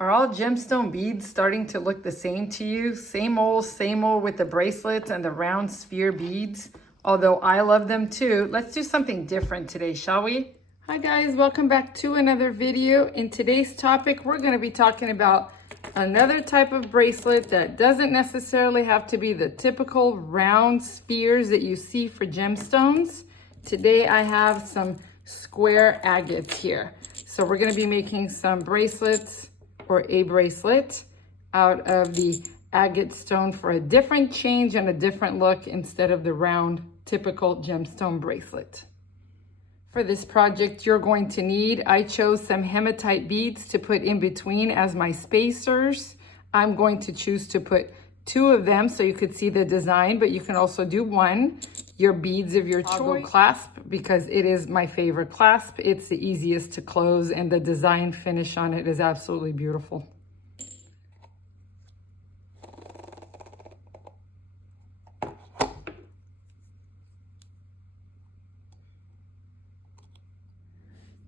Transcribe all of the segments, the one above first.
Are all gemstone beads starting to look the same to you? Same old with the bracelets and the round sphere beads. Although I love them too. Let's do something different today, shall we? Hi guys, welcome back to another video. In today's topic, we're going to be talking about another type of bracelet that doesn't necessarily have to be the typical round spheres that you see for gemstones. Today I have some square agates here. So we're going to be making some bracelets or a bracelet out of the agate stone for a different change and a different look instead of the round typical gemstone bracelet. For this project, you're going to need, I chose some hematite beads to put in between as my spacers. I'm going to choose to put 2 of them so you could see the design, but you can also do 1. Your beads of your choice. Clasp, because it is my favorite clasp. It's the easiest to close and the design finish on it is absolutely beautiful.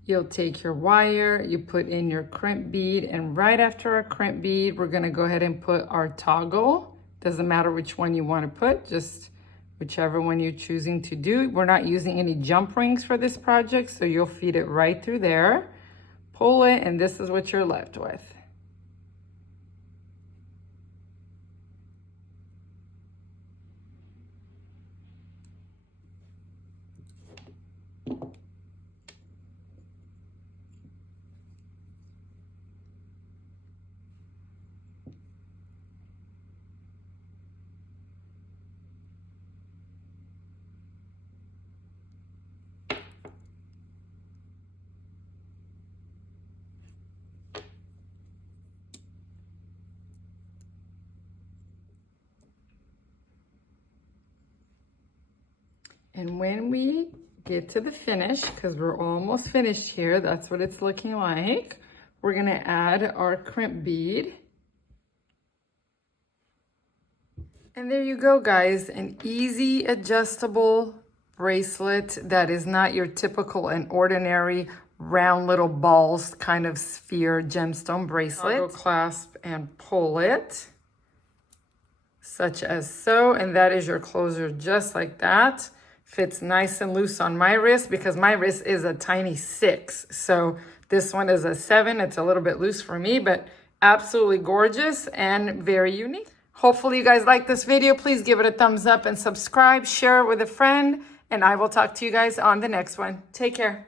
You'll take your wire, you put in your crimp bead, and right after our crimp bead, we're gonna go ahead and put our toggle. Doesn't matter which one you wanna put, just whichever one you're choosing to do. We're not using any jump rings for this project, so you'll feed it right through there. Pull it, and this is what you're left with. And when we get to the finish, because we're almost finished here, that's what it's looking like, we're gonna add our crimp bead. And there you go, guys, an easy adjustable bracelet that is not your typical and ordinary round little balls kind of sphere gemstone bracelet. I'll go clasp and pull it, such as so, and that is your closure just like that. Fits nice and loose on my wrist because my wrist is a tiny 6. So this one is a 7. It's a little bit loose for me, but absolutely gorgeous and very unique. Hopefully you guys like this video. Please give it a thumbs up and subscribe, share it with a friend, and I will talk to you guys on the next one. Take care.